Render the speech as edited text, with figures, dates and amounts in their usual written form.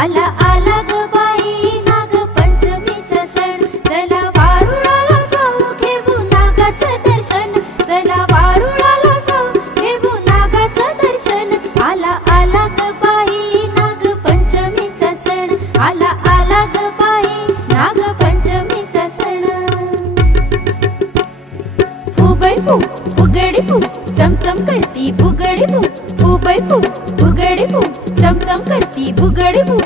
आला आला ग बाई नागपंचमीचा सण, चला वारुळाला जाऊ घेऊ नागाचं दर्शन, चला वारुळाला जाऊ घेऊ नागाचं दर्शन. आला आला ग बाई नागपंचमीचा सण, आला आला ग बाई नागपंचमीचा सण. फुगडी फू फुगडी फू चमचम करती फुगडी फू, फुगडी फू फुगडी फू चमचम करती फुगडी फू.